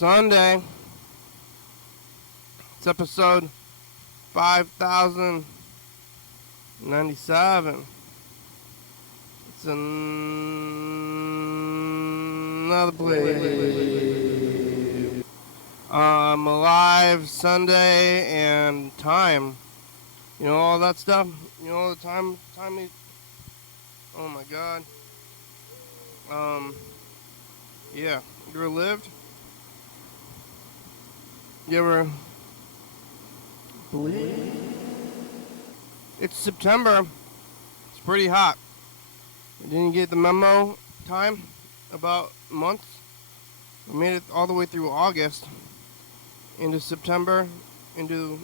Sunday. It's episode 5097. It's another play. I'm alive Sunday and time. You know all that stuff? You know all the time oh my god. Yeah. You ever lived? You ever believe? It's September. It's pretty hot. Didn't you get the memo time? About months? We made it all the way through August. Into September. Into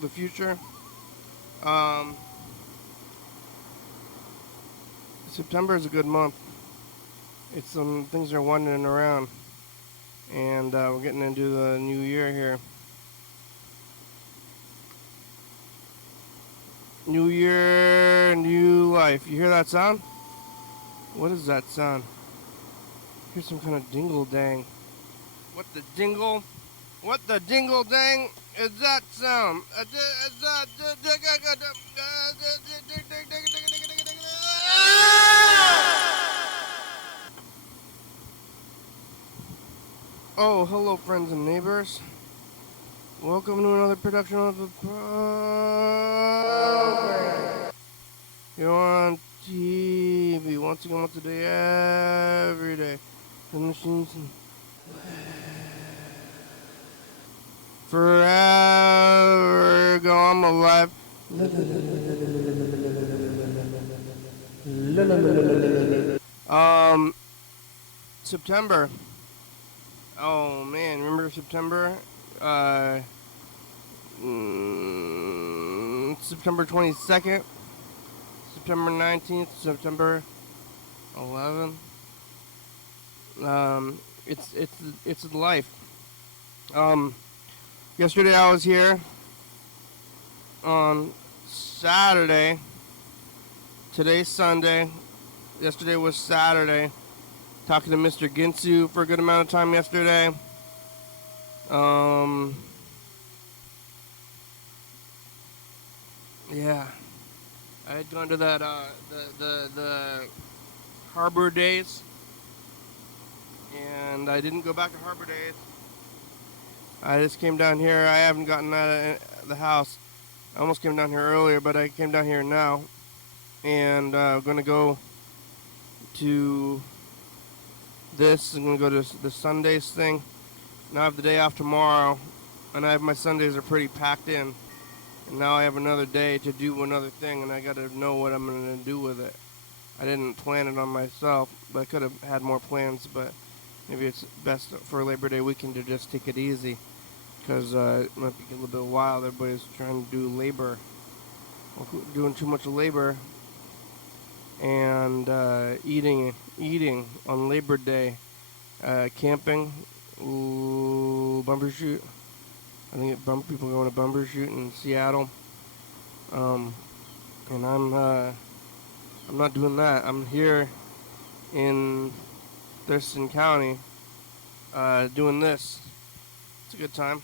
the future. September is a good month. It's things are winding around. And we're getting into the new year here. New year, new life. You hear that sound? What is that sound? Here's some kind of dingle dang. What the dingle dang is that sound? Oh, hello friends and neighbors. Welcome to another production of the program. You're on TV once again, once a day, every day. Forever ago, I'm alive. September. Oh man, remember September? September 22nd, September 19th, September 11th. It's life. Yesterday I was here on Saturday. Today's Sunday. Yesterday was Saturday. Talking to Mr. Ginsu for a good amount of time yesterday. Yeah. I had gone to that the Harbor Days, and I didn't go back to Harbor Days. I just came down here. I haven't gotten out of the house. I almost came down here earlier, but I came down here now, and I'm gonna go to this. I'm gonna go to the Sundays thing. Now I have the day off tomorrow, and I have my Sundays are pretty packed in. And now I have another day to do another thing, and I gotta know what I'm gonna do with it. I didn't plan it on myself, but I could have had more plans. But maybe it's best for Labor Day weekend to just take it easy, because it might be a little bit wild. Everybody's trying to do labor, doing too much labor, and eating on Labor Day, camping, bumper shoot. I think people going to bumper shoot in Seattle, and I'm not doing that. I'm here in Thurston County, doing this. It's a good time.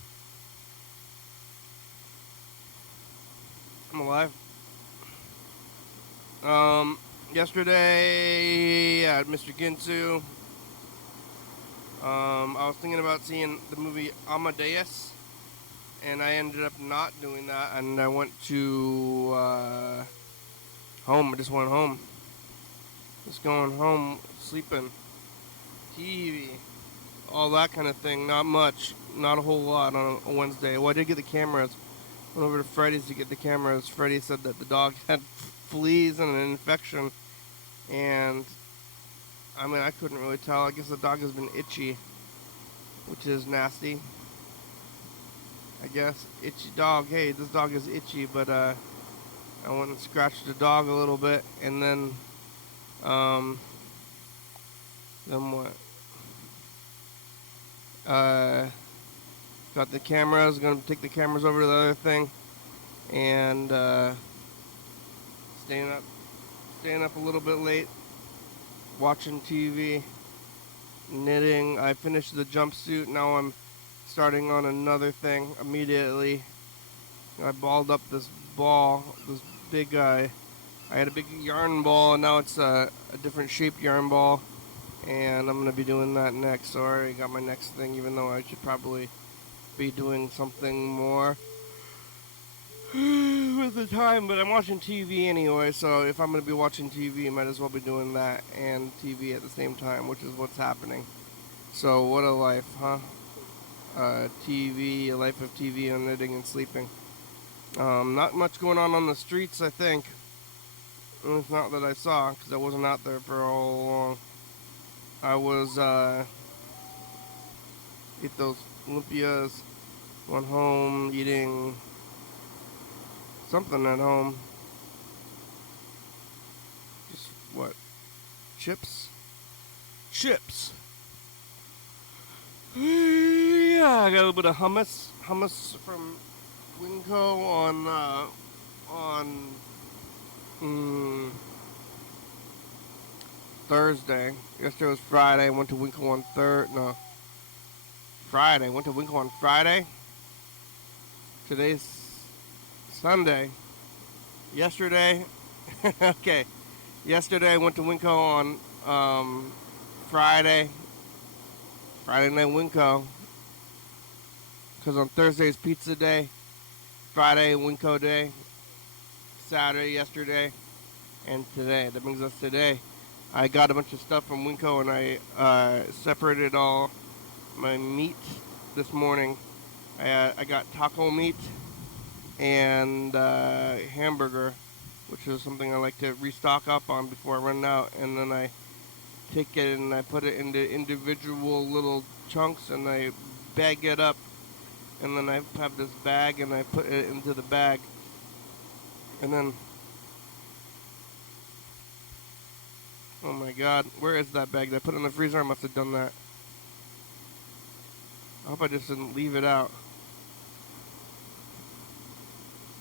I'm alive. Yesterday at Mr. Ginsu, I was thinking about seeing the movie Amadeus, and I ended up not doing that, and I went to home. I just went home. Just going home, sleeping, TV, all that kind of thing. Not much, not a whole lot on a Wednesday. Well, I did get the cameras. Went over to Freddy's to get the cameras. Freddy said that the dog had fleas and an infection, and I mean, I couldn't really tell. I guess the dog has been itchy, which is nasty. I guess itchy dog. Hey, this dog is itchy, but I went and scratched the dog a little bit, and then what? Got the cameras. Gonna take the cameras over to the other thing, and staying up a little bit late, watching TV, knitting. I finished the jumpsuit. Now I'm starting on another thing immediately. I balled up this ball, this big guy. I had a big yarn ball, and now it's a different shaped yarn ball. And I'm going to be doing that next. So I already got my next thing, even though I should probably be doing something more with the time. But I'm watching TV anyway, so if I'm going to be watching TV, I might as well be doing that and TV at the same time, which is what's happening. So what a life, huh? TV, a life of TV and knitting and sleeping. Not much going on the streets, I think. It's not that I saw, because I wasn't out there for all long. I was, ate those lumpias, went home eating something at home. Just, what? Chips? Chips! Yeah, I got a little bit of hummus. Hummus from Winco on Thursday. Yesterday was Friday. I went to Winco on Friday. Went to Winco on Friday. Today's Sunday. Yesterday, okay. Yesterday I went to Winco on Friday. Friday night Winco. Because on Thursday is pizza day. Friday, Winco day. Saturday, yesterday, and today. That brings us today. I got a bunch of stuff from Winco, and I separated all my meat this morning. I got taco meat and hamburger, which is something I like to restock up on before I run out. And then I take it and I put it into individual little chunks, and I bag it up. And then I have this bag, and I put it into the bag. And then, oh my God, where is that bag? Did I put it in the freezer? I must have done that. I hope I just didn't leave it out.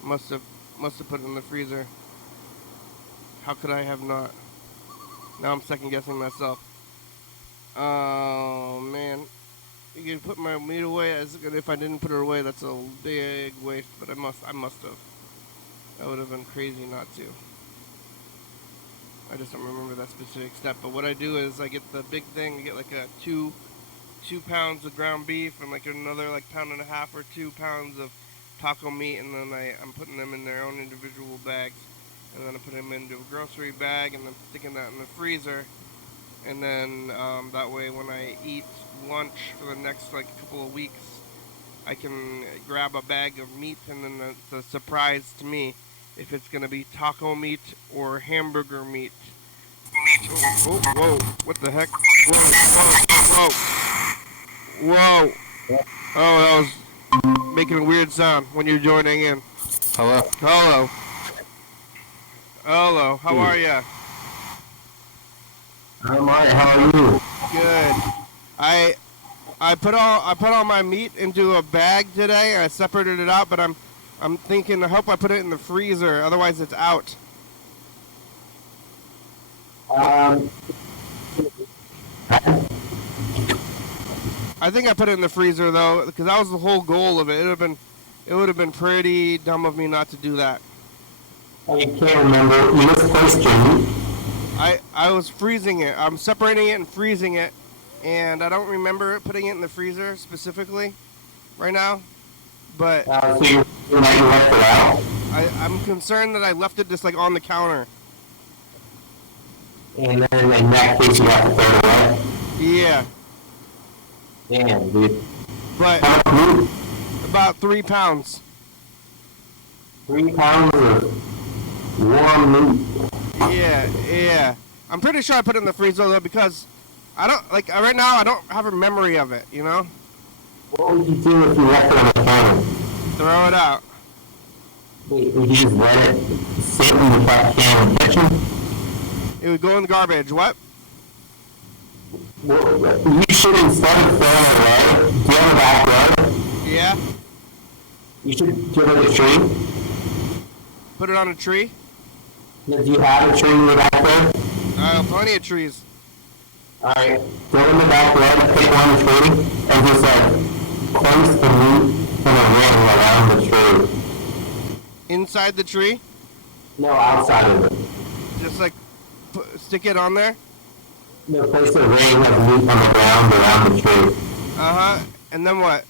Must have put it in the freezer. How could I have not? Now I'm second guessing myself. Oh man, you can put my meat away. If I didn't put it away, that's a big waste. But I must have. That would have been crazy not to. I just don't remember that specific step. But what I do is I get the big thing. I get like a 2 pounds of ground beef and like another like pound and a half or 2 pounds of taco meat, and then I'm putting them in their own individual bags, and then I put them into a grocery bag, and then sticking that in the freezer, and then that way when I eat lunch for the next like couple of weeks, I can grab a bag of meat, and then it's a surprise to me if it's going to be taco meat or hamburger meat. Oh, whoa, what the heck? Whoa. Oh, that was making a weird sound when you're joining in. Hello. How are ya? I'm alright, how are you? Good. I put all my meat into a bag today. I separated it out, but I'm thinking I hope I put it in the freezer, otherwise it's out. I think I put it in the freezer though, because that was the whole goal of it. It would have been pretty dumb of me not to do that. I can't remember. You were supposed to. I was freezing it. I'm separating it and freezing it, and I don't remember putting it in the freezer specifically right now. But so you left it out? I'm concerned that I left it just like on the counter. And then in that case you have to throw it away? Yeah. Damn, dude. But about 3 pounds. 3 pounds of warm meat. Yeah. I'm pretty sure I put it in the freezer though, because I don't right now I don't have a memory of it, you know? What would you do if you left it on the counter? Throw it out. Wait, would you just let it sit in the back can in the kitchen? It would go in the garbage. What? Well, you should, instead of throwing it away, do you have a backyard? Yeah. You should give it a tree. Put it on a tree? Do you have a tree in your backyard? Plenty of trees. Alright, go in the backyard, pick one tree, and just like place the meat in a ring around the tree. Inside the tree? No, outside of it. Just like stick it on there? No, place a ring of meat on the ground around the tree. Uh-huh. And then what?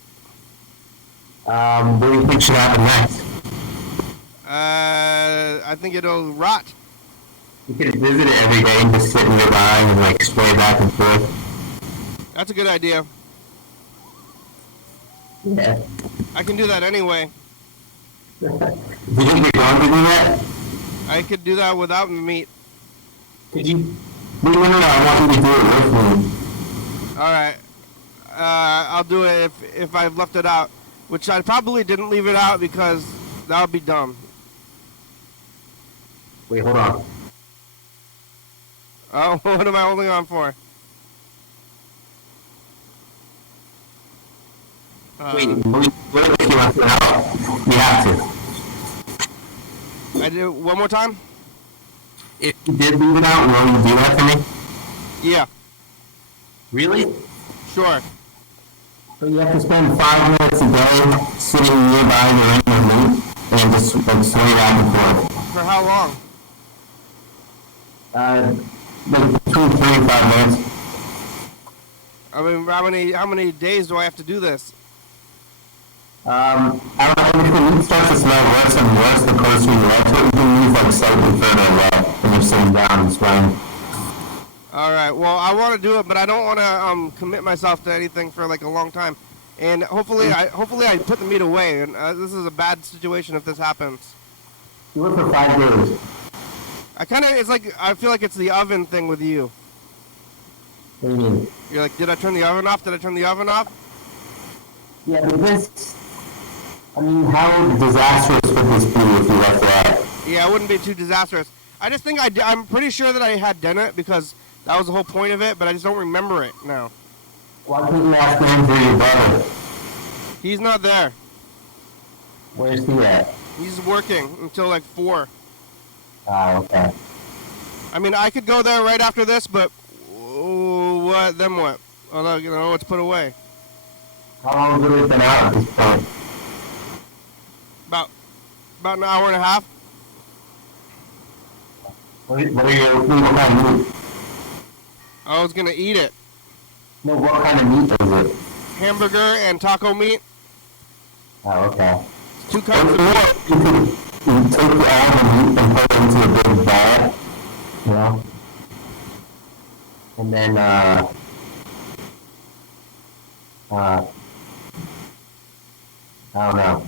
What do you think should happen next? I think it'll rot. You could visit it every day and just sit nearby and like sway back and forth. That's a good idea. Yeah. I can do that anyway. Do you think you're going to do that? I could do that without meat. Could you? No, I want you to do it with me. Alright. I'll do it if I've left it out. Which I probably didn't leave it out because that would be dumb. Wait, hold on. Oh, what am I holding on for? Wait, if you left it out, you have to. I do one more time? If you did leave it out, will you do that for me? Yeah, Really? sure. So you have to spend 5 minutes a day sitting nearby the ring of meat and just like sway back and forth. For how long? Like between 3 and 5 minutes. I mean, how many days do I have to do this? I don't know, if the meat starts to smell worse and worse the closer you are to it, you can move like slightly further away when you're sitting down and swaying. All right. Well, I want to do it, but I don't want to commit myself to anything for like a long time. And hopefully I put the meat away. And this is a bad situation if this happens. Do it for 5 days. It's like I feel like it's the oven thing with you. What do you mean? You're like, did I turn the oven off? Did I turn the oven off? Yeah, but this, I mean, how disastrous would this be if you left it out? Yeah, it wouldn't be too disastrous. I just think I'm pretty sure that I had done it because that was the whole point of it, but I just don't remember it now. Why couldn't you ask him for your brother? He's not there. Where's he at? He's working until like 4. Oh, okay. I mean, I could go there right after this, but what? Then what? Oh, no, you know, it's put away. How long would it have been out at this point? About an hour and a half. What kind of meat? I was gonna eat it. No, what kind of meat is it? Hamburger and taco meat. Oh, okay. It's 2 kinds of meat. You take all the meat and put it into a big ball, you know? And then, I don't know.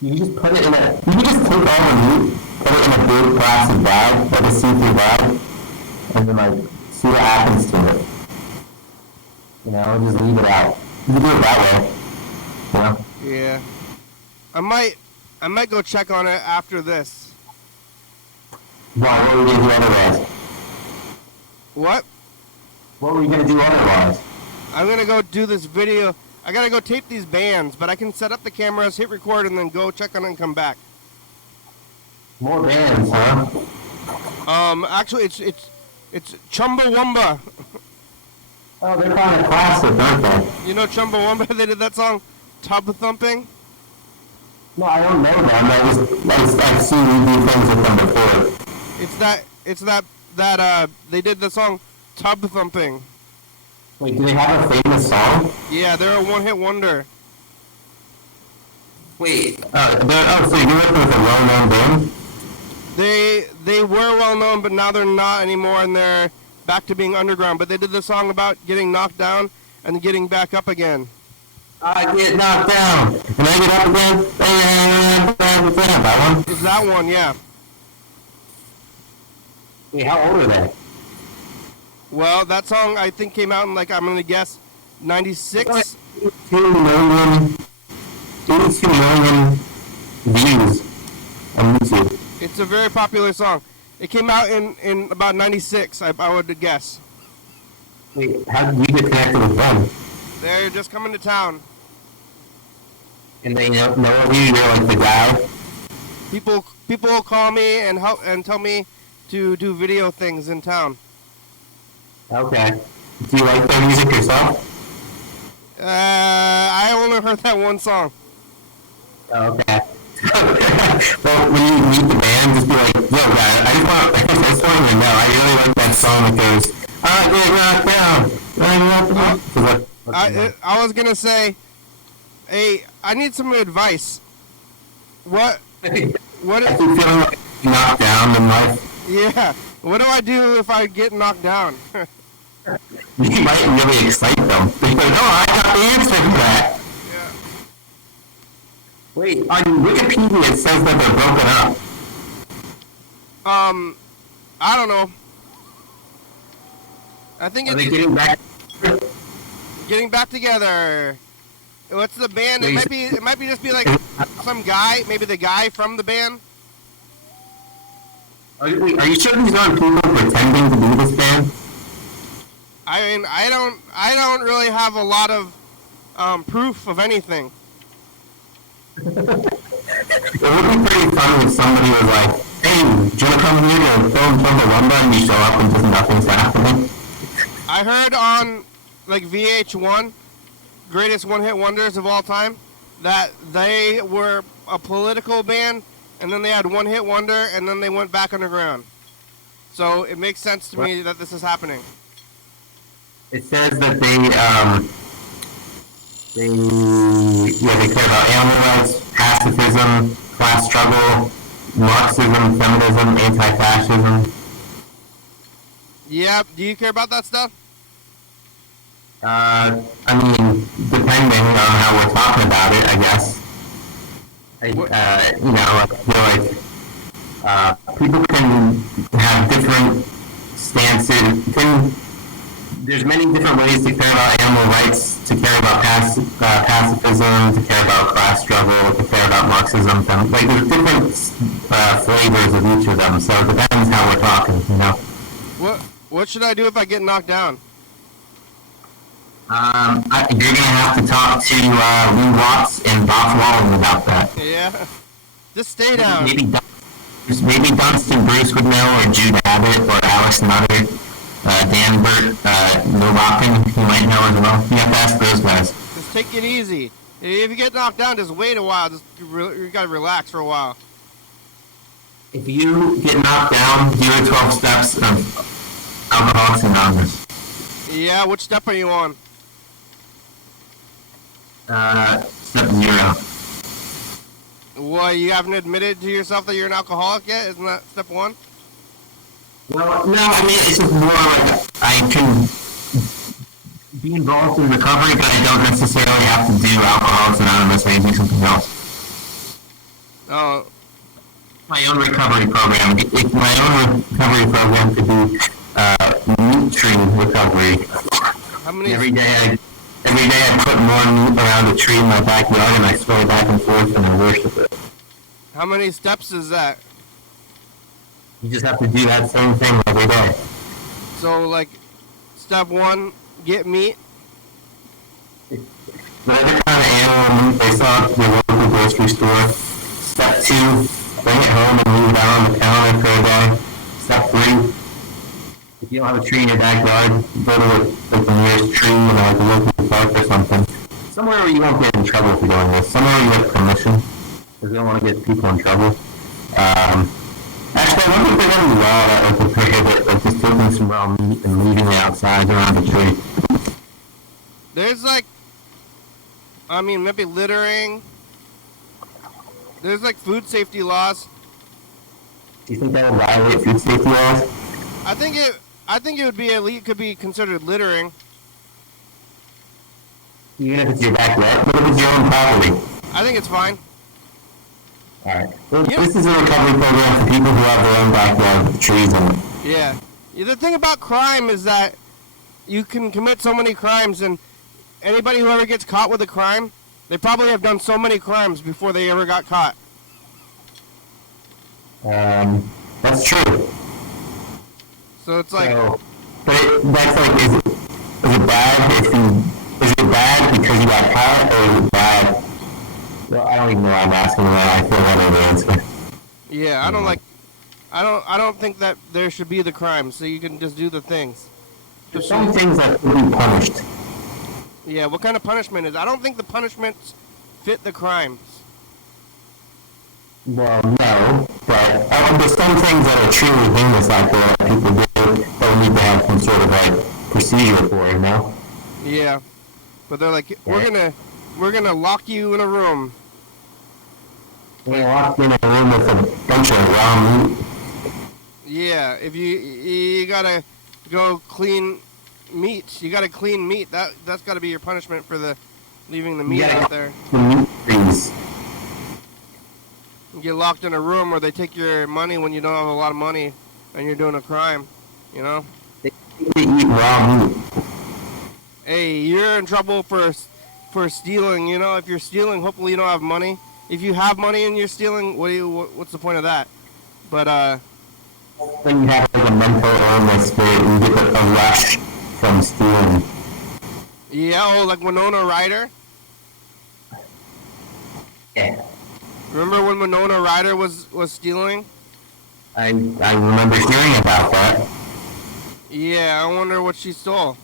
You can just put it in a, you can just take all the meat, put it in a big plastic bag, like a see-through bag, and then like, see what happens to it. You know, just leave it out. You can do it that way. You know? Yeah. I might go check on it after this. Why, what were you gonna do otherwise? What? What were you gonna do otherwise? I'm gonna go do this video. I gotta go tape these bands, but I can set up the cameras, hit record, and then go check on it and come back. More bands, huh? Actually, it's Chumbawamba. Oh, they're kind of classic, aren't they? You know Chumbawamba? They did that song, Tub Thumping. No, I don't know them. I've seen you do things with them before. It's that they did the song Tub Thumping. Wait, do they have a famous song? Yeah, they're a one-hit wonder. Wait, so you're working with a well-known band? They were well known, but now they're not anymore, and they're back to being underground. But they did the song about getting knocked down and getting back up again. I get knocked down, and I get up again, and that one? Is that one? Yeah. Wait, how old are they? Well, that song I think came out in like I'm gonna guess 96. 82 million views on YouTube. It's a very popular song. It came out in about 96, I would guess. Wait, how did you get connected with them? They're just coming to town. And they know you, you're like the guy? People call me and help and tell me to do video things in town. Okay. Do you like their music yourself? I only heard that one song. Oh, okay. Well, when you meet the band, just be like, yo, guys, I just want you to know, I really like that song that goes, I get knocked down. Uh, So let them know. I was gonna say, hey, I need some advice. What I keep what? feeling like knocked down in life. Yeah. What do I do if I get knocked down? You might really excite them. They're like, oh, I got the answer to that. Yeah. Wait, on Wikipedia it says that they're broken up. I don't know. I think Are they it's getting back? getting back together. What's the band? Wait, It might be just be like some guy, maybe the guy from the band. Are you sure these aren't people pretending to be this band? I mean, I don't really have a lot of proof of anything. It would be pretty funny if somebody was like, hey, do you want to come here to film Chumbawamba, and you show up and just nothing's happening? I heard on like VH1, Greatest One Hit Wonders of All Time, that they were a political band, and then they had one hit wonder, and then they went back underground. So it makes sense to me that this is happening. It says that they care about animal rights, pacifism, class struggle, Marxism, feminism, anti-fascism. Yeah, do you care about that stuff? I mean, depending on how we're talking about it, I guess. I feel like people can have different stances. There's many different ways to care about animal rights, to care about pacifism, to care about class struggle, to care about Marxism. Like there's different flavors of each of them. So it depends how we're talking, you know. What should I do if I get knocked down? You're gonna have to talk to Lou Watts and Bob Wallen about that. Yeah, just stay down. Maybe Dunstan Bruce would know, or Jude Abbott, or Alex Nutter, Dan Burt, Novackin, he might know as well. You have to ask those guys. Just take it easy. If you get knocked down, just wait a while. You gotta relax for a while. If you get knocked down, do the 12 steps of Alcoholics Anonymous. Yeah, which step are you on? Step 0. Well, you haven't admitted to yourself that you're an alcoholic yet? Isn't that step 1? Well, no, I mean, it's just more like I can be involved in recovery, but I don't necessarily have to do Alcoholics Anonymous. I can do something else. Oh. My own recovery program. If my own recovery program could be meat tree recovery. How many? Every day I put more meat around a tree in my backyard and I sway back and forth and I worship it. How many steps is that? You just have to do that same thing every day. So, like, step 1, get meat. Whatever kind of animal meat they saw at the local grocery store. Step 2, bring it home and leave it out on the counter for a day. Step 3, if you don't have a tree in your backyard, go to the nearest tree, like a local park or something. Somewhere where you won't get in trouble for doing this. Somewhere where you have permission, because you don't want to get people in trouble. Actually, I wonder if there's any law that would prohibit like just taking some raw meat and leaving it outside around the tree. There's like, I mean, maybe littering. There's like food safety laws. Do you think that would violate food safety laws? I think it would be could be considered littering. Even if it's your backyard, what if it's your own property? I think it's fine. Alright. Well, this is a recovery program for people who have their own backyard with trees in it. Yeah. The thing about crime is that you can commit so many crimes, and anybody who ever gets caught with a crime, they probably have done so many crimes before they ever got caught. That's true. So it's like... That's like, is it bad if you... Is it bad because you got caught, or is it bad... Well, I don't even know why I'm asking that. I feel that over answer. Yeah, I don't think that there should be the crime, so you can just do the things. There's some things that could be punished. Yeah, what kind of punishment is? I don't think the punishments fit the crimes. Well, no, but there's some things that are truly heinous out there that people do, but we need to have some sort of like procedure for it, you know? Yeah, but they're like, we're gonna lock you in a room. We're locked in a room with a bunch of raw meat. Yeah, if you gotta go clean meat, you gotta clean meat. That's gotta be your punishment for leaving the meat out there. The meat freeze. You get locked in a room where they take your money when you don't have a lot of money and you're doing a crime, you know? They eat raw meat. Hey, you're in trouble for stealing, you know? If you're stealing, hopefully you don't have money. If you have money and you're stealing, what's the point of that? But when you have like a mental illness where you get a rush from stealing. Yeah, like Winona Ryder? Yeah. Remember when Winona Ryder was stealing? I remember hearing about that. Yeah, I wonder what she stole.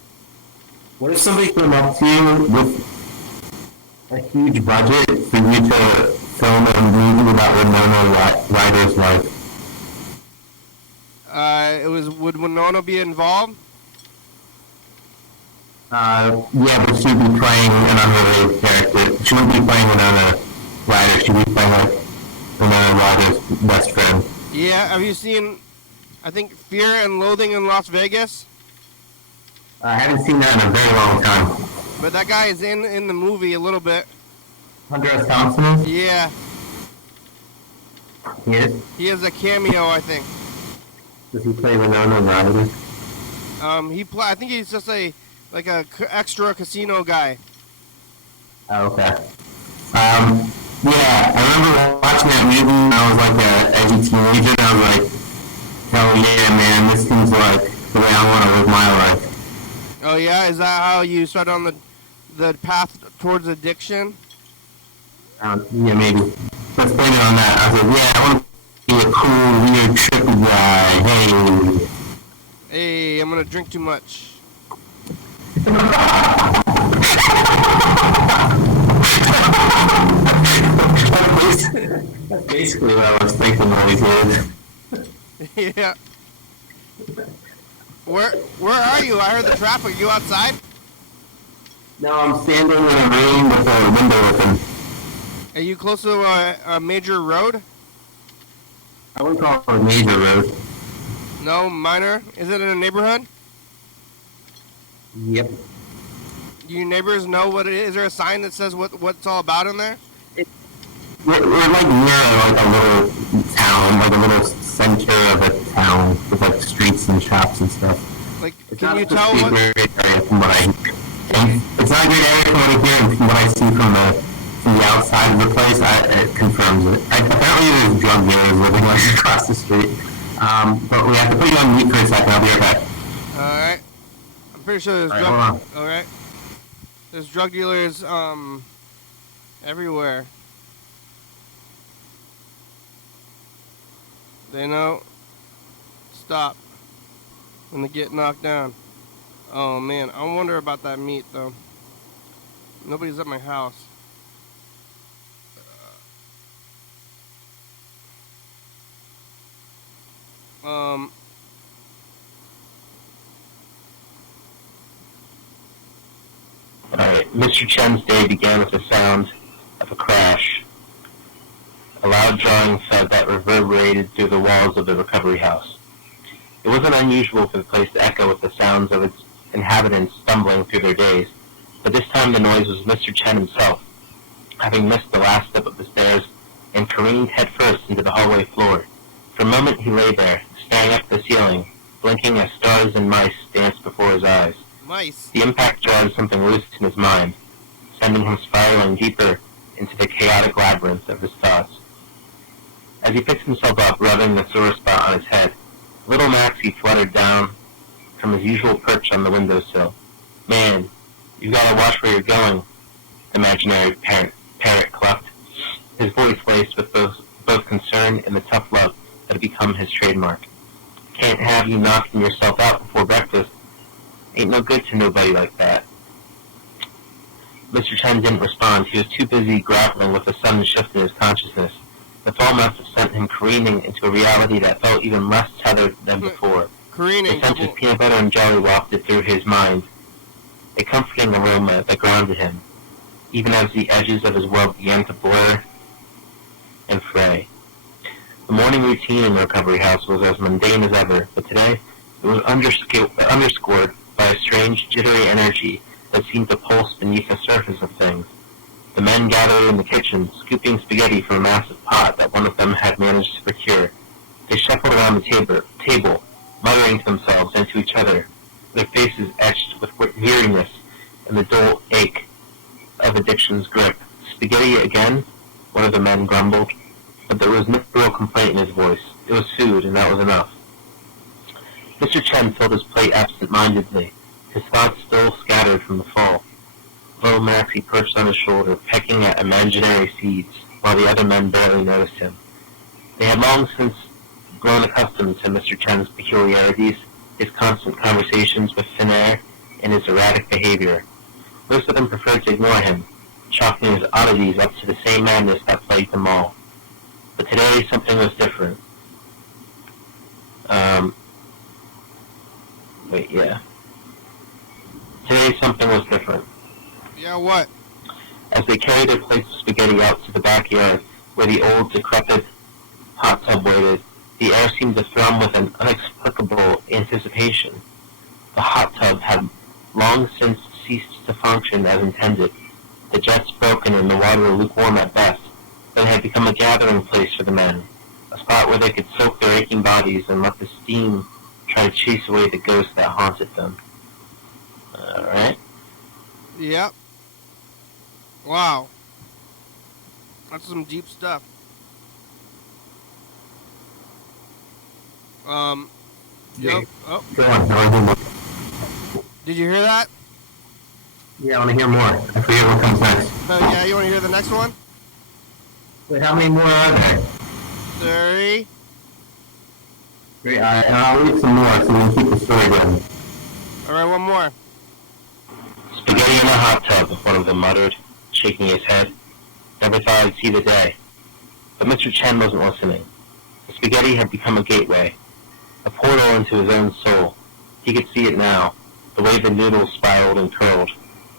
What if somebody came up to you with a huge budget for you to film a movie about Winona Ryder's life? Would Winona be involved? Yeah, but she'd be playing an unrelated character. She wouldn't be playing Winona Ryder. She'd be playing like Winona Ryder's best friend. Yeah, have you seen, I think, Fear and Loathing in Las Vegas? I haven't seen that in a very long time. But that guy is in the movie a little bit. Hunter S. Thompson? Yeah. Yes. He has a cameo, I think. Does he play Winona Ryder? I think he's just a extra casino guy. Oh, okay. Yeah, I remember watching that movie when I was like as a teenager, and I was like, hell yeah, man, this seems like the way I want to live my life. Oh yeah, is that how you started on the path towards addiction? Yeah, maybe. Let's blame it on that. I was like, yeah, I want to be a cool, weird, trippy guy. Hey, I'm gonna drink too much. That's basically what I was thinking when we did. Yeah. Where are you? I heard the traffic. Are you outside? No, I'm standing in a room with a window open. Are you close to a major road? I wouldn't call it a major road. No, minor? Is it in a neighborhood? Yep. Do your neighbors know what it is? Is there a sign that says what it's all about in there? We're like near like a little town, like a little center of a town with like streets and shops and stuff. Like, It's can not you supposed tell to be what? a great area from what I It's not a great area from what I hear and from what I see from the outside of the place. It confirms it. Apparently there's drug dealers living like across the street. But we have to put you on mute for a second. I'll be right back. Alright. I'm pretty sure there's Hold on. Alright. There's drug dealers everywhere. They know. Stop. When they get knocked down. Oh man, I wonder about that meat though. Nobody's at my house. Alright, Mr. Chen's day began with the sound of a crash. A loud jarring thud that reverberated through the walls of the recovery house. It wasn't unusual for the place to echo with the sounds of its inhabitants stumbling through their days, but this time the noise was Mr. Chen himself, having missed the last step of the stairs and careened headfirst into the hallway floor. For a moment he lay there, staring up at the ceiling, blinking as stars and mice danced before his eyes. Mice. The impact jarred something loose in his mind, sending him spiraling deeper into the chaotic labyrinth of his thoughts. As he picked himself up, rubbing the sore spot on his head, little Maxie fluttered down from his usual perch on the windowsill. Man, you gotta watch where you're going, the imaginary parrot clucked, his voice laced with both concern and the tough love that had become his trademark. Can't have you knocking yourself out before breakfast. Ain't no good to nobody like that. Mr. Chen didn't respond. He was too busy grappling with a sudden shift in his consciousness. The fall must have sent him careening into a reality that felt even less tethered than before. Careening. The scent of peanut butter and jelly wafted through his mind, a comforting aroma that grounded him, even as the edges of his world began to blur and fray. The morning routine in the recovery house was as mundane as ever, but today it was underscored by a strange, jittery energy that seemed to pulse beneath the surface of things. The men gathered in the kitchen, scooping spaghetti from a massive pot that one of them had managed to procure. They shuffled around the table, muttering to themselves and to each other, their faces etched with weariness and the dull ache of addiction's grip. Spaghetti again? One of the men grumbled, but there was no real complaint in his voice. It was food, and that was enough. Mr. Chen filled his plate absent-mindedly, his thoughts still scattered from the fall. Little Maxie perched on his shoulder, pecking at imaginary seeds, while the other men barely noticed him. They had long since grown accustomed to Mr. Chen's peculiarities, his constant conversations with thin air, and his erratic behavior. Most of them preferred to ignore him, chalking his oddities up to the same madness that plagued them all. But today something was different. Today something was different. Yeah, what? As they carried their plates of spaghetti out to the backyard, where the old, decrepit hot tub waited, the air seemed to thrum with an inexplicable anticipation. The hot tub had long since ceased to function as intended, the jets broken and the water lukewarm at best, but it had become a gathering place for the men, a spot where they could soak their aching bodies and let the steam try to chase away the ghosts that haunted them. Alright? Yep. Wow. That's some deep stuff. Yep. Oh. Go on, I want to hear more. Did you hear that? Yeah, I want to hear more. I forget what comes next. Oh, yeah, you want to hear the next one? Wait, how many more are there? 3. Great, and I'll read some more so we can keep the story going. Alright, one more. Spaghetti in a hot tub, one of them muttered, shaking his head. Never thought I'd see the day. But Mr. Chen wasn't listening. The spaghetti had become a gateway, a portal into his own soul. He could see it now, the way the noodles spiraled and curled,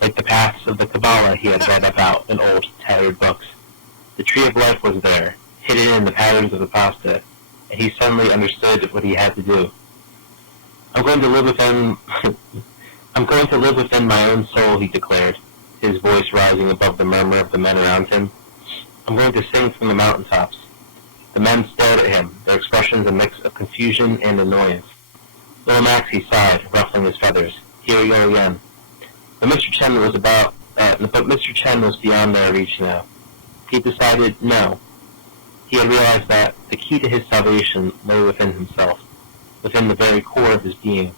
like the paths of the Kabbalah he had read about in old, tattered books. The tree of life was there, hidden in the patterns of the pasta, and he suddenly understood what he had to do. I'm going to live within my own soul, he declared, his voice rising above the murmur of the men around him. I'm going to sing from the mountaintops. The men stared at him, their expressions a mix of confusion and annoyance. Little Maxie sighed, ruffling his feathers. Here we go again. But Mr. Chen was beyond their reach now. He decided no. He had realized that the key to his salvation lay within himself, within the very core of his being.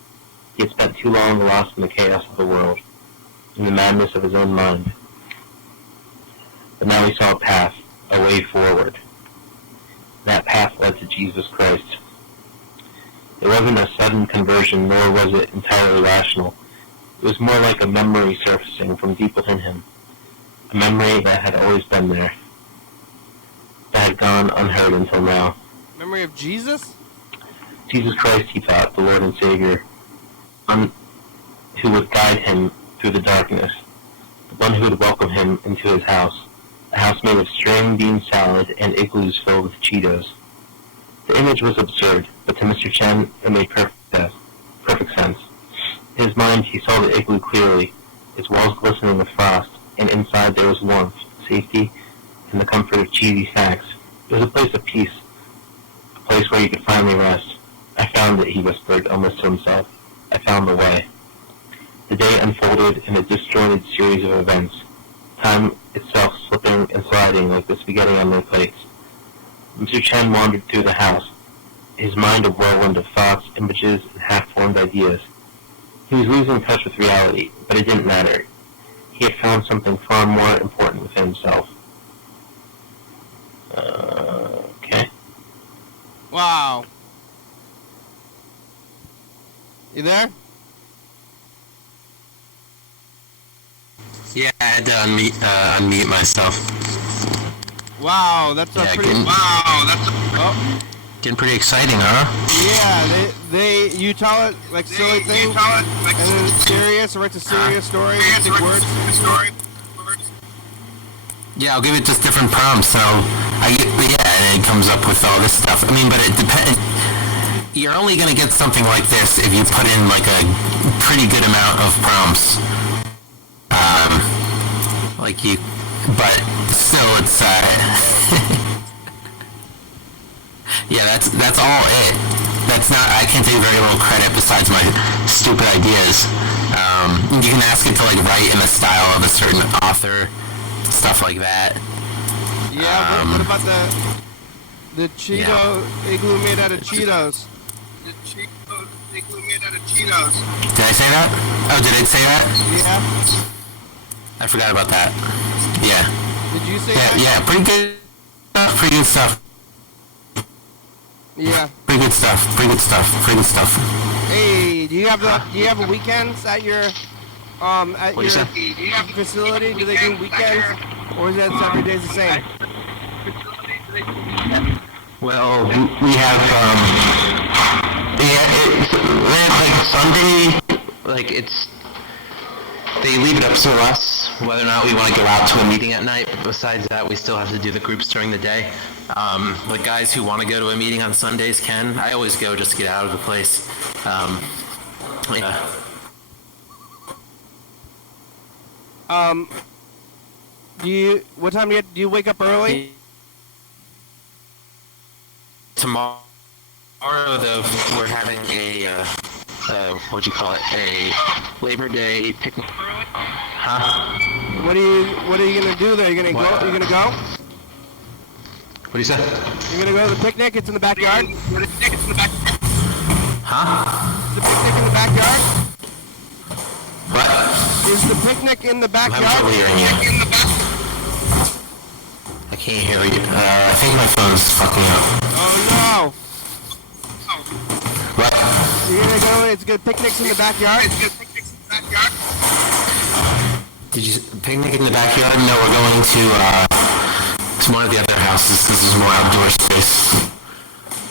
He had spent too long lost in the chaos of the world, in the madness of his own mind. But now he saw a path, a way forward. That path led to Jesus Christ. It wasn't a sudden conversion, nor was it entirely rational. It was more like a memory surfacing from deep within him, a memory that had always been there, that had gone unheard until now. Memory of Jesus? Jesus Christ, he thought, the Lord and Savior, who would guide him through the darkness, the one who would welcome him into his house, a house made of string bean salad and igloos filled with Cheetos. The image was absurd, but to Mr. Chen it made perfect sense. In his mind he saw the igloo clearly, its walls glistening with frost, and inside there was warmth, safety, and the comfort of cheesy snacks. It was a place of peace, a place where he could finally rest. I found it, he whispered, almost to himself. I found the way. The day unfolded in a disjointed series of events, time itself slipping and sliding like the spaghetti on their plates. Mr. Chen wandered through the house, his mind a whirlwind of thoughts, images, and half-formed ideas. He was losing touch with reality, but it didn't matter. He had found something far more important within himself. Okay. Wow. You there? Yeah, I had to unmute myself. Wow, that's a pretty. Getting pretty exciting, huh? Yeah, you tell it like silly things, and then it's serious, or it's a serious story, big words. Yeah, I'll give it just different prompts. So, and it comes up with all this stuff. I mean, but it depends. You're only gonna get something like this if you put in like a pretty good amount of prompts. But still, it's yeah, that's all it. That's not. I can't take very little credit besides my stupid ideas. You can ask it to like write in the style of a certain author, stuff like that. Yeah, what about the Cheeto igloo made out of Cheetos? The Cheeto igloo made out of Cheetos. Did I say that? Oh, did it say that? Yeah. I forgot about that. Yeah. Did you say that? Yeah, pretty good stuff. Yeah. Pretty good stuff. Hey, do you have weekends at your facility? Do they do weekends, or is that every day's the same? Well, we have like Sunday, like they leave it up to us whether or not we want to go out to a meeting at night. But besides that, we still have to do the groups during the day. The guys who want to go to a meeting on Sundays can. I always go just to get out of the place. Yeah. What time do you wake up early? Tomorrow, though, we're having a what'd you call it? A Labor Day picnic. Huh? What are you gonna do there? You gonna go? You gonna go? What do you say? You're gonna go to the picnic? It's in the backyard. Huh? Is the picnic in the backyard? What? Is the picnic in the backyard? I'm trouble hearing you. I can't hear you. I think my phone's fucking up. Oh no! What? You're gonna go? It's good. Picnics in the backyard. Did you picnic in the backyard? No, we're going to one of the other houses. This is more outdoor space.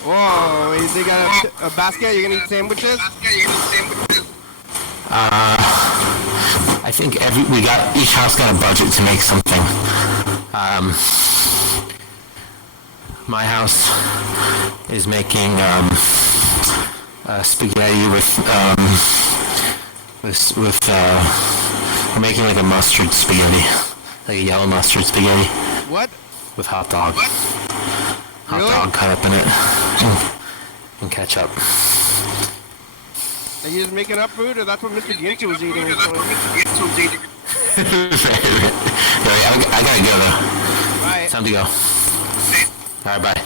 Whoa! They got a basket. You're gonna eat sandwiches? I think each house got a budget to make something. My house is making spaghetti we're making like a mustard spaghetti, like a yellow mustard spaghetti. What? With hot dog. Hot dog cut up in it and ketchup. Are you just making up food, or that's what Mr. Ginty was eating? I gotta go though. Bye. Time to go. Alright, bye.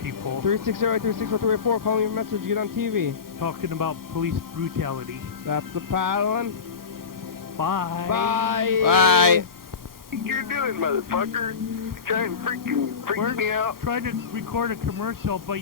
People 360-364-384, call me a message, get on TV. talking about police brutality. That's the paddling. Bye. Bye. Bye. What you doing, motherfucker? You trying to freak me out? Trying to record a commercial, but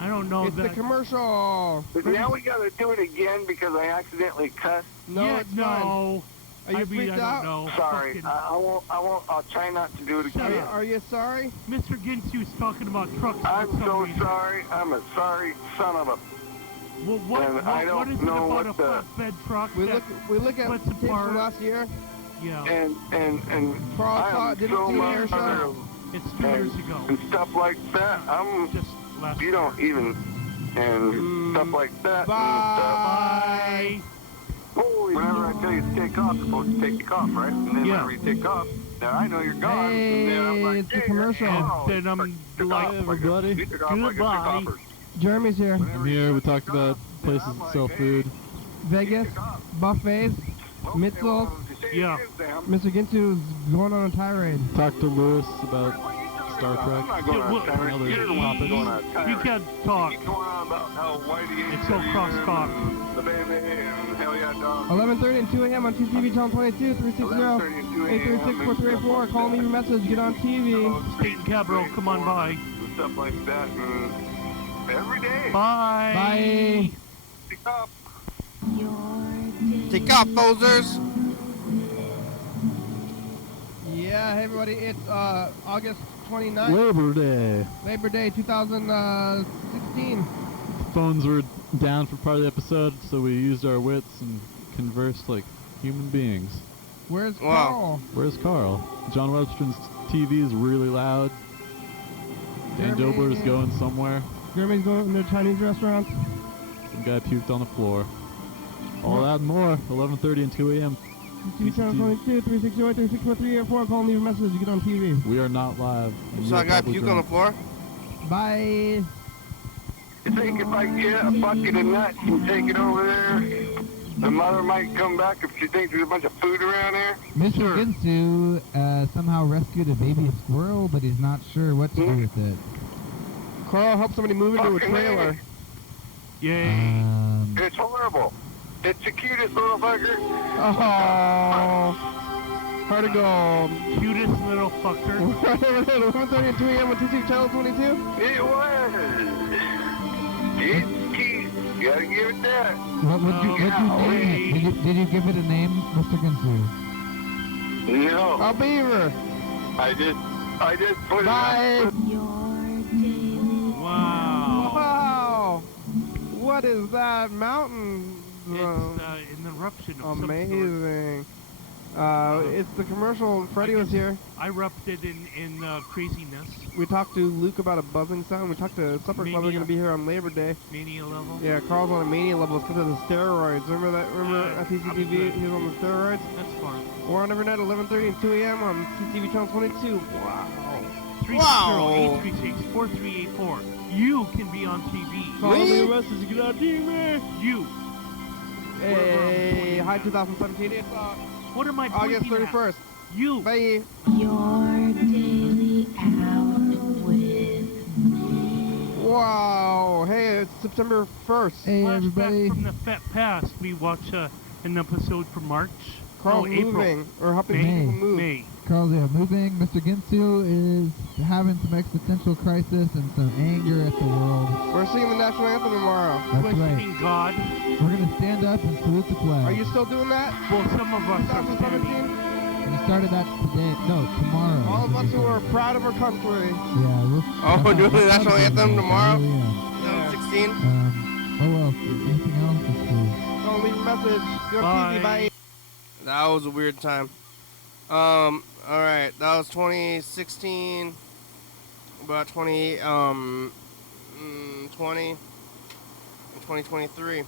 I don't know it's that. It's the commercial. But now we gotta do it again because I accidentally cussed. No, yeah, it's no. fine. Are you freaked out? I don't know. Sorry, I won't. I'll try not to do it again. Are you sorry? Mr. Ginty was talking about trucks. I'm so sorry. I'm a sorry son of a. Well, what is it about a flatbed truck? We look at tapes from last year. Yeah. And Carl didn't so see an air show. It's 2 years ago. And stuff like that. Just last You don't even and stuff like that. Bye. Whenever I tell you to take off, you're supposed to take off, right? And then whenever you take off, then I know you're gone. Hey, and then I'm like, it's the commercial. And then I'm like, everybody. Goodbye. Jeremy's here. I'm here. We talked about places that sell food. Vegas, buffets, Mitzel. Yeah. Mr. Gintu's going on a tirade. Talked to Lewis about Star I'm Trek. not going Yeah, on well, Tyler. another You're the one topic. going on Tyler. You can't talk. Keep going on about how YDHWM It's so cross-talk. The baby and hell yeah dog. 11:30 and 2 a.m. on TCV channel 22, 360-836-4384. Call me your message. Get on TV. State and Cabral, come on by. And stuff like that. And every day. Bye. Bye. Pick up. Take off, posers. Yeah, hey everybody. It's August 29th. Labor Day. Labor Day 2016. Phones were down for part of the episode, so we used our wits and conversed like human beings. Where's Wow. Carl? Where's Carl? John Webster's TV is really loud. Dan Jeremy- Dilber's going somewhere. Jeremy's going to Chinese restaurants. Some guy puked on the floor. All that and more. 11:30 and 2 a.m. TV channel 22, 360-836-4384. Call me your message. Get on TV. We are not live. and You you saw are a guy probably puke on the drunk. floor? Bye. You think if I get a bucket of nuts and take it over there, the mother might come back if she thinks there's a bunch of food around there? Mr. Ginsu somehow rescued a baby squirrel, but he's not sure what to do with it. Carl helped somebody move into a Fucking trailer. Yay. It's horrible. It's the cutest little fucker. Oh. Heart of gold. Cutest little fucker. 11:30 and 2 a.m. on TC channel 22. It was. It's cute. You gotta give it that. What would you name it? Did you give it a name, Mr. Ginsu? No. A beaver. I just put Bye. it Wow. Wow. What is that mountain? It's an eruption of some sort. Amazing. It's the commercial. Freddie was here. I erupted in craziness. We talked to Luke about a buzzing sound. We talked to Supper Club. We're Mania. going to be here on Labor Day. Mania level. Yeah, Carl's on a mania level. It's because of the steroids. Remember that? Remember at TCTV? He was on the steroids. That's fun. We're on every night, 11:30 and 2 a.m. on TCTV channel 22. Wow. 360-836-4384. You can be on TV. Call me a message to get on TV. You. Hey, hi 2017. It's What am I August pointing 31st. at? You. Bye. Your daily out with Wow. Hey, it's September 1st. Hey, Flashback everybody. from the past. We watch an episode from March. Carl's April. moving, or helping May. people move. May. Carl's moving. Mr. Ginsu is having some existential crisis and some anger at the world. We're singing the national anthem tomorrow. That's right. Questioning God. We're going to stand up and salute the flag. Are you still doing that? Well, some of us are standing. 2017? We started that today. No, tomorrow. All of us who are proud of our country. Yeah, we're... Oh, we're doing the national anthem tomorrow? Oh, yeah. 2016? Oh, well, anything else is cool. Don't leave a message. Go on TV. Bye. That was a weird time. Alright, that was 2016. About 20, 20 and 2023.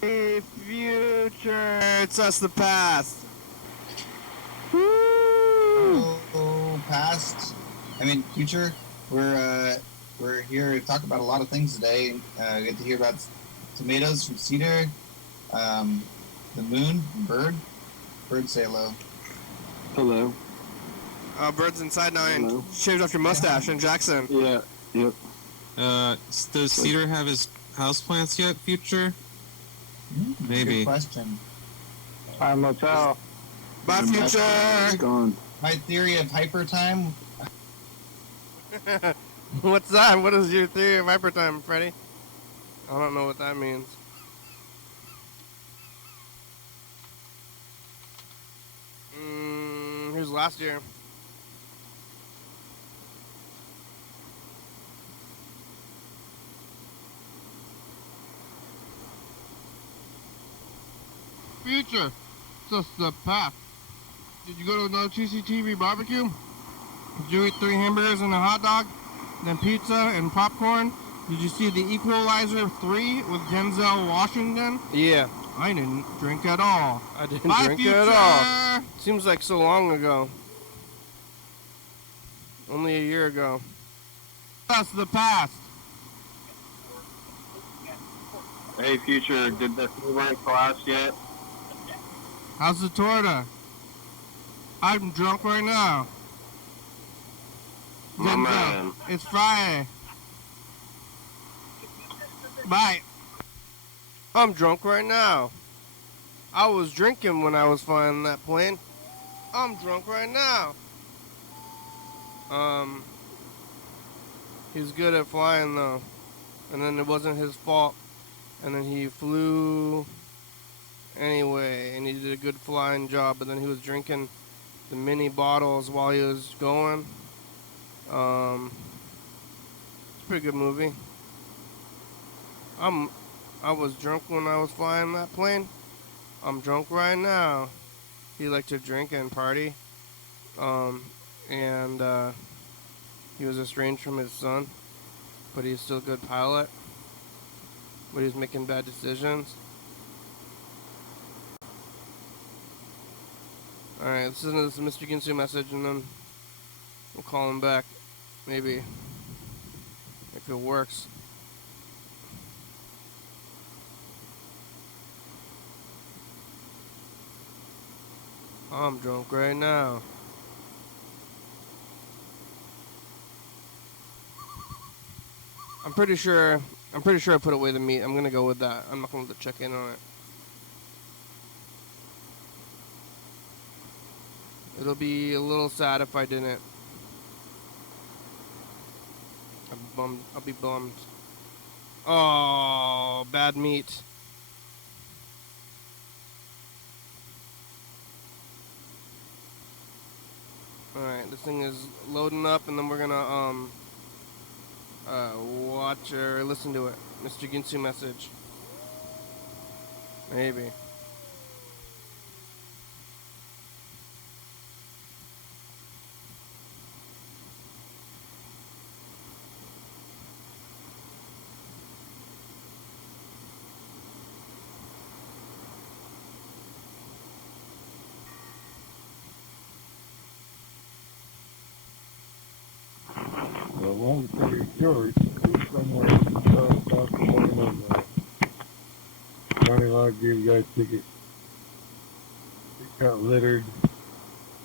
Hey, future, it's us the past. Oh, past. I mean, future. We're here to talk about a lot of things today. We get to hear about tomatoes from Cedar, the moon, bird. Bird, say hello. Hello. Bird's inside now Hello. and shaved off your mustache in Jackson. Yeah. Yep. Does Cedar have his houseplants yet, future? Maybe. Good question. I'm Motel. Bye, future. Gone. My theory of hyper time. What's that? What is your theory of hypertime, Freddy? I don't know what that means. Here's last year. Future, just the path. Did you go to another TCTV barbecue? Did you eat 3 hamburgers and a hot dog? Then pizza and popcorn? Did you see The Equalizer 3 with Denzel Washington? Yeah. I didn't drink at all. I didn't drink at all. Seems like so long ago. Only a year ago. That's the past. Hey, Future, did the homework class yet? How's the torta? I'm drunk right now. My man. It's Friday. Bye. I'm drunk right now. I was drinking when I was flying that plane. I'm drunk right now. He's good at flying though. And then it wasn't his fault. And then he flew anyway, and he did a good flying job, but then he was drinking the mini bottles while he was going. It's a pretty good movie. I was drunk when I was flying that plane. I'm drunk right now. He liked to drink and party. And he was estranged from his son, but he's still a good pilot. But he's making bad decisions. Alright, listen to this Mr. Ginsu message and then we'll call him back. Maybe. If it works. I'm drunk right now. I'm pretty sure I put away the meat. I'm gonna go with that. I'm not gonna check in on it. It'll be a little sad if I didn't. I'll be bummed. Oh, bad meat. Alright, this thing is loading up and then we're gonna watch or listen to it. Mr. Ginsu message. Maybe. Well, long story short, somewhere south morning of Johnny Log gave a guy a ticket. It got littered.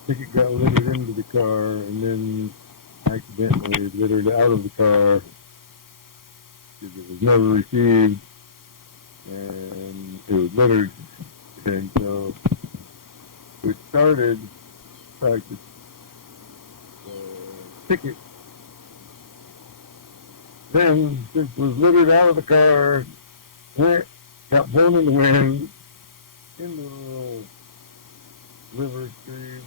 Ticket got littered into the car and then accidentally littered out of the car because it was never received and it was littered. And so we started practice ticket. Then this was littered out of the car, got blown in the wind, into the little river stream.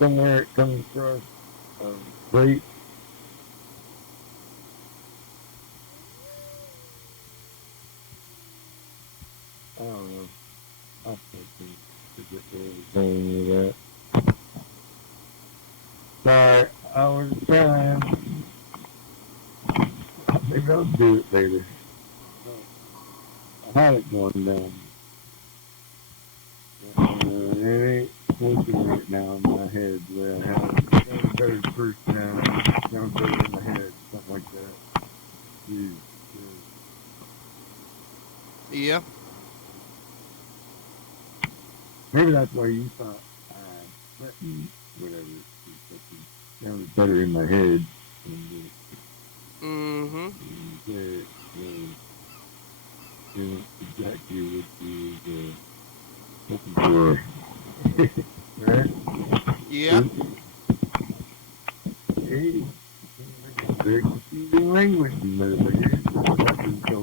Somewhere it comes across a grate. I don't know. I'll forget where I was going with that. Sorry, I was trying. Maybe I'll do it later. I had it going down. It ain't working right now in my head where I have it. Sounds better the first time. Sounds better in my head. Something like that. Jeez. Yeah. Maybe that's why you thought, whatever. It sounded better in my head. Mm-hmm. Exactly what you was looking for. Right? Yeah. Hey, very confusing language, motherfucker. That's so.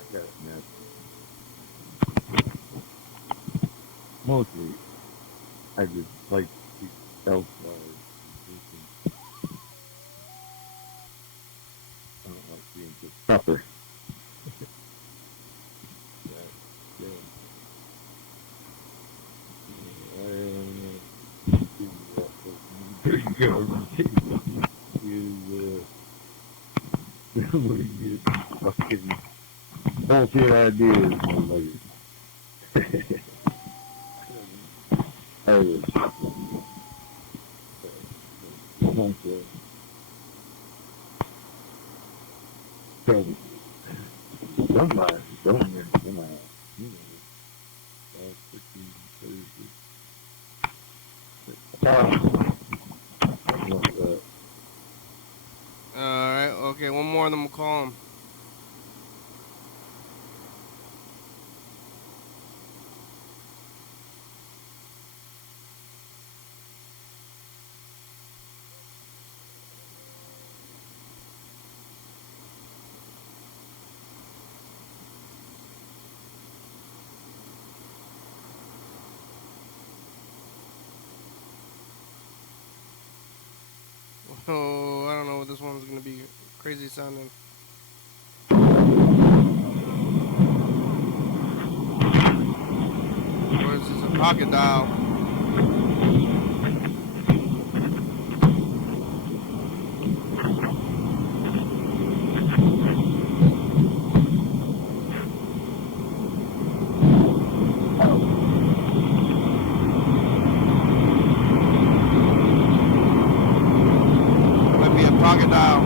I got it now. Mostly, I just like to self-love. I don't like being just supper. There you go. Is fucking bullshit ideas, motherfucker. Hey, thank you. Somebody, somewhere, somehow, you know, 16, 30. Something like that. Alright, okay, one more and then we'll call him. Oh, I don't know what this one's gonna be crazy sounding. Or is this a pocket dial? Might be a pocket dial.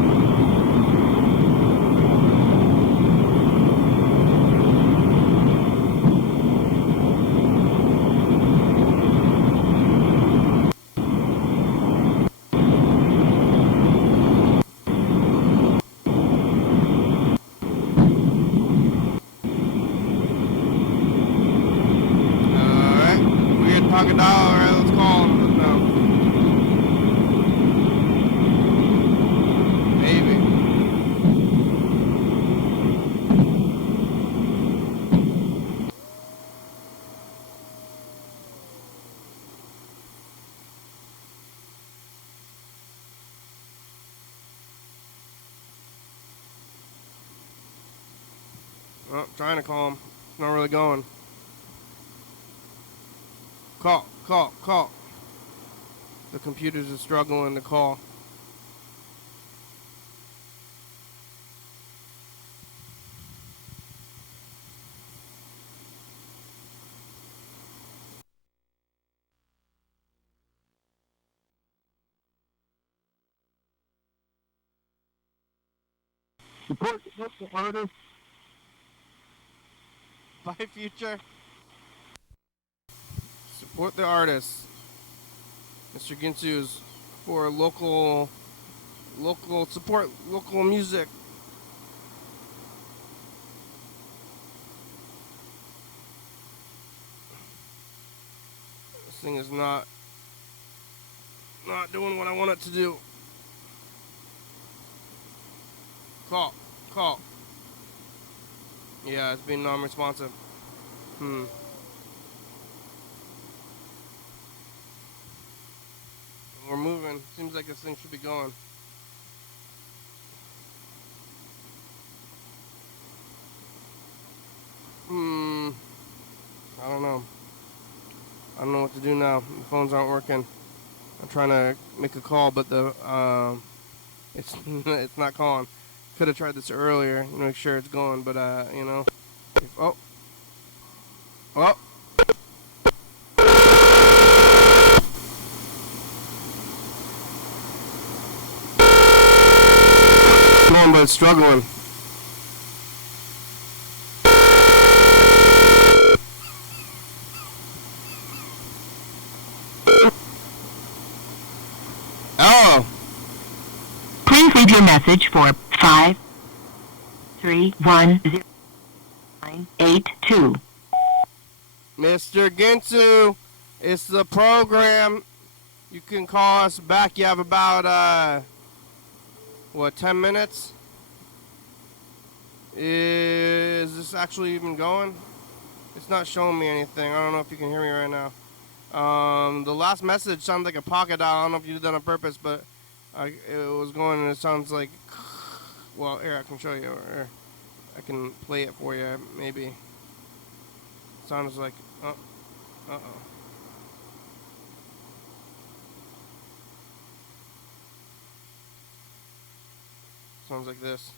Alright, weird pocket dial. Alright, let's call him. Let's know. Maybe. Oh, trying to call him. It's not really going. Call, call, call. The computers are struggling to call. Support the artist. Bye, future. Support the artists. Mr. Ginsu's for local support local music. This thing is not doing what I want it to do. Call, call. Yeah, it's being non-responsive. We're moving. Seems like this thing should be going. I don't know. I don't know what to do now. The phones aren't working. I'm trying to make a call, but the it's it's not calling. Could have tried this earlier, make sure it's going, but you know. Oh. Going, but it's struggling. Oh. Please leave your message for 5310982. Mr. Ginsu, it's the program. You can call us back. You have about 10 minutes? Is this actually even going? It's not showing me anything. I don't know if you can hear me right now. The last message sounded like a pocket dial. I don't know if you did that on purpose, but it was going and it sounds like, well, here, I can show you. Or I can play it for you, maybe. It sounds like, uh-oh. Sounds like this.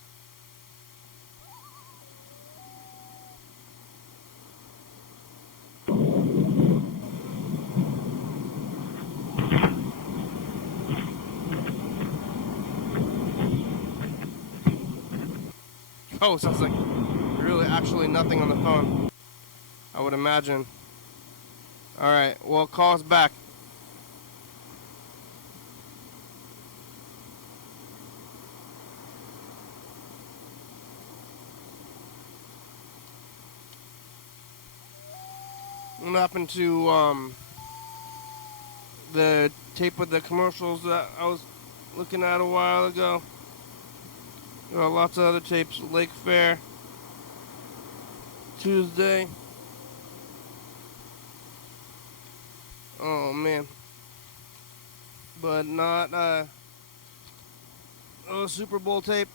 Oh, sounds like really actually nothing on the phone, I would imagine. All right, well, call us back. What happened to the tape with the commercials that I was looking at a while ago? There are lots of other tapes. Lake Fair, Tuesday. Oh man. But not Super Bowl tape.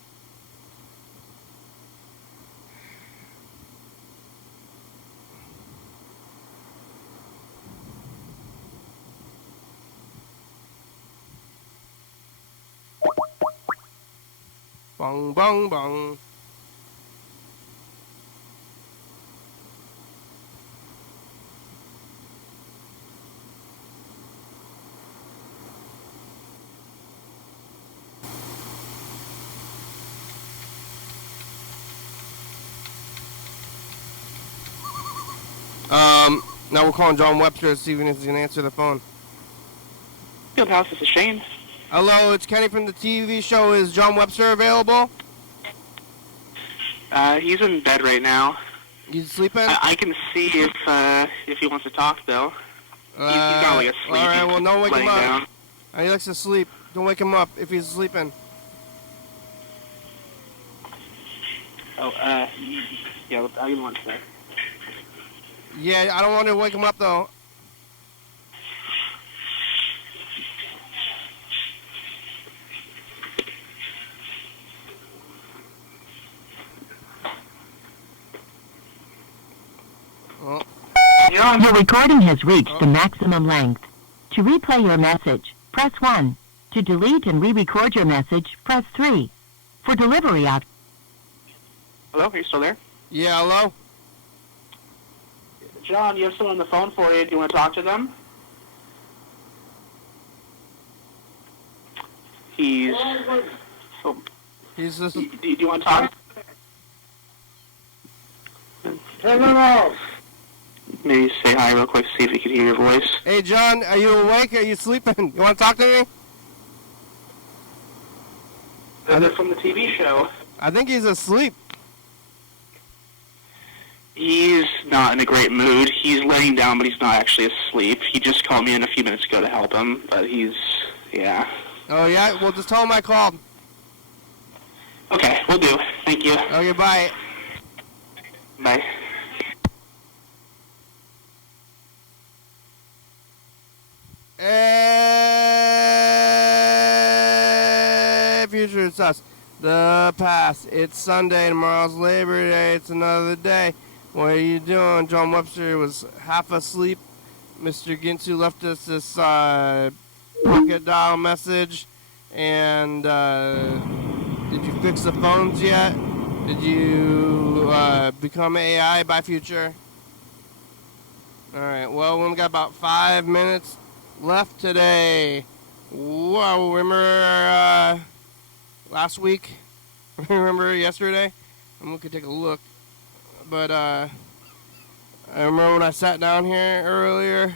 Bong bong bong. Now we're calling John Webster to see if he's gonna answer the phone. Fieldhouse, this is Shane. Hello, it's Kenny from the TV show. Is John Webster available? He's in bed right now. He's sleeping? I can see if he wants to talk, though. He's not like asleep. All right, well, don't wake him up. Down. He likes to sleep. Don't wake him up if he's sleeping. Oh, yeah, I didn't want to say. Yeah, I don't want to wake him up, though. Oh. Your recording has reached the maximum length. To replay your message, press 1. To delete and re-record your message, press 3. For delivery options. Hello, are you still there? Yeah, hello? John, you have someone on the phone for you. Do you want to talk to them? He's just... Do you want to talk? Turn him off. Maybe say hi real quick, see if he can hear your voice. Hey, John, are you awake? Are you sleeping? You want to talk to me? They're from the TV show. I think he's asleep. He's not in a great mood. He's laying down, but he's not actually asleep. He just called me in a few minutes ago to help him, but yeah. Oh, yeah? Well, just tell him I called. Okay, will do. Thank you. Okay, bye. Bye. Hey, future, it's us. The past. It's Sunday, tomorrow's Labor Day. It's another day. What are you doing? John Webster was half asleep. Mr. Ginsu left us this pocket dial message. And did you fix the phones yet? Did you become AI by future? Alright, well, we only got about 5 minutes left today. Whoa, remember last week? Remember yesterday? We could take a look. But I remember when I sat down here earlier,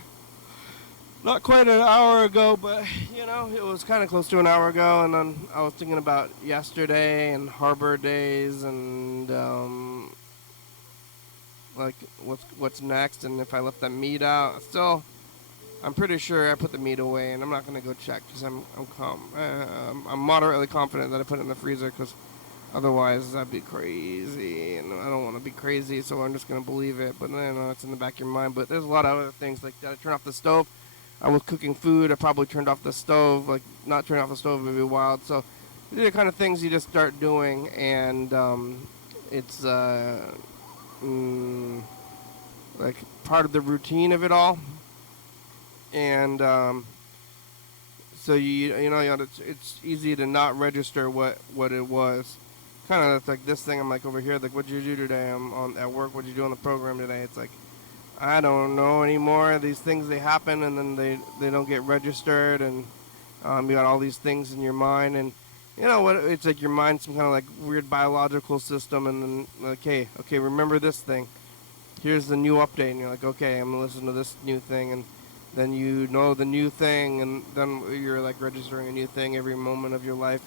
not quite an hour ago, but you know, it was kind of close to an hour ago, and then I was thinking about yesterday and Harbor Days and like what's next, and if I left that meat out. Still, I'm pretty sure I put the meat away, and I'm not gonna go check because I'm moderately confident that I put it in the freezer, because otherwise that'd be crazy, and I don't want to be crazy, so I'm just gonna believe it. But then it's in the back of your mind. But there's a lot of other things, like, did I turn off the stove? I was cooking food. I probably turned off the stove. Like, not turning off the stove would be wild. So these are the kind of things you just start doing, and it's like part of the routine of it all. And so you know it's easy to not register what it was. Kind of like this thing. I'm like over here, like, what'd you do today? I'm at work. What'd you do on the program today? It's like, I don't know anymore. These things, they happen, and then they don't get registered, and you got all these things in your mind, and you know what? It's like your mind's some kind of like weird biological system, and then okay, remember this thing. Here's the new update, and you're like, okay, I'm gonna listen to this new thing, and then you know the new thing, and then you're like registering a new thing every moment of your life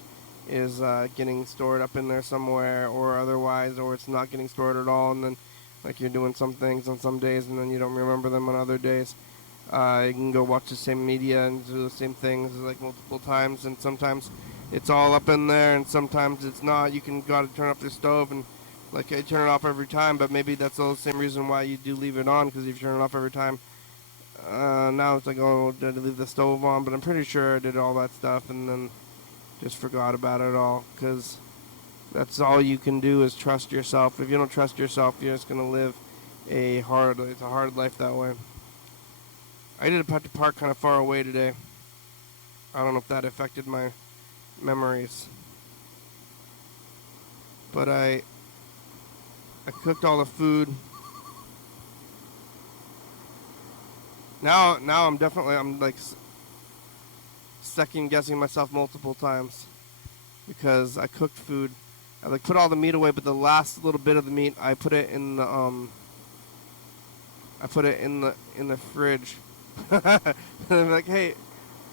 is getting stored up in there somewhere, or otherwise, or it's not getting stored at all, and then like you're doing some things on some days, and then you don't remember them on other days. You can go watch the same media and do the same things like multiple times, and sometimes it's all up in there, and sometimes it's not. You can go out and turn off the stove, and like I turn it off every time, but maybe that's all the same reason why you do leave it on, because if you turn it off every time, now it's like, oh, did I leave the stove on? But I'm pretty sure I did all that stuff and then just forgot about it all, because that's all you can do is trust yourself. If you don't trust yourself, you're just gonna live a hard life that way. I did have to park kind of far away today. I don't know if that affected my memories, but I cooked all the food. Now I'm like second guessing myself multiple times, because I cooked food. I like put all the meat away, but the last little bit of the meat I put it in the in the fridge. And I'm like, hey,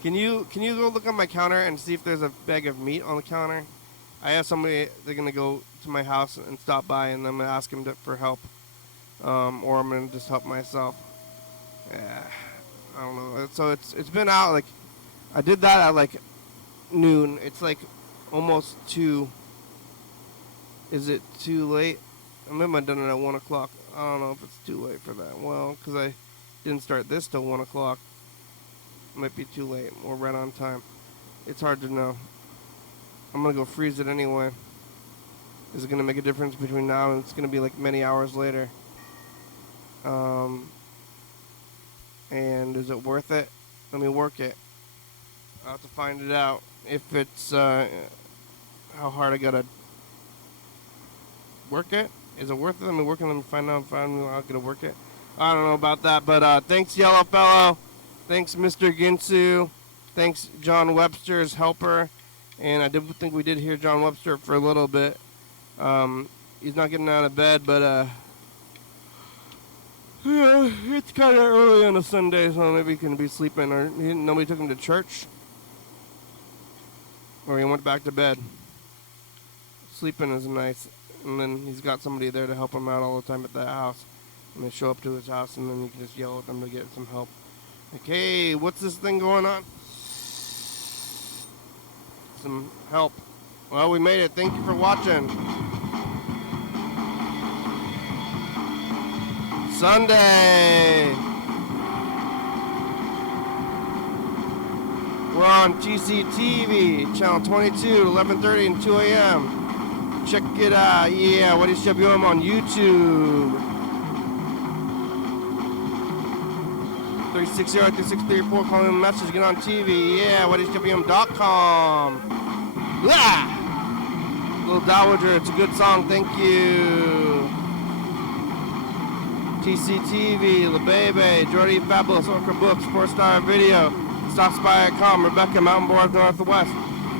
can you go look on my counter and see if there's a bag of meat on the counter? I have somebody, they're gonna go to my house and stop by, and I'm gonna ask him for help, or I'm gonna just help myself. Yeah, I don't know. So it's been out, like I did that at like noon. It's like almost 2. Is it too late? I maybe I've done it at 1 o'clock. I don't know if it's too late for that. Well, because I didn't start this till 1 o'clock. Might be too late or right on time. It's hard to know. I'm gonna go freeze it anyway. Is it gonna make a difference between now and it's gonna be like many hours later? And is it worth it? Let me work it. I'll have to find it out. If it's how hard I gotta work it. Is it worth it? Let me work it. Let me find out if I'm gonna work it. I don't know about that, but thanks, Yellow Fellow. Thanks, Mr. Ginsu. Thanks, John Webster's helper. And I did think we did hear John Webster for a little bit. He's not getting out of bed, but yeah, it's kind of early on a Sunday, so maybe he can be sleeping, or nobody took him to church, or he went back to bed. Sleeping is nice, and then he's got somebody there to help him out all the time at that house. And they show up to his house, and then you can just yell at them to get some help. Like, hey, what's this thing going on? Some help. Well, we made it. Thank you for watching. Sunday. We're on GCTV, channel 22, 11:30 and 2 a.m. Check it out. Yeah, YDHWM on YouTube. 360-3634, calling a message, get on TV. Yeah, YDHWM.com. Yeah! Little Dowager, it's a good song, thank you. TCTV, LaBebe, Jordy Fabulous, Orca Books, 4-Star Video, StopSpy.com, Rebecca, Mountain Board Northwest,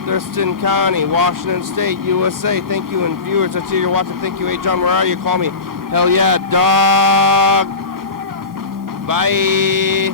Thurston County, Washington State, USA. Thank you, and viewers, I see you're watching. Thank you. Hey, John, where are you? Call me. Hell yeah, dog. Bye.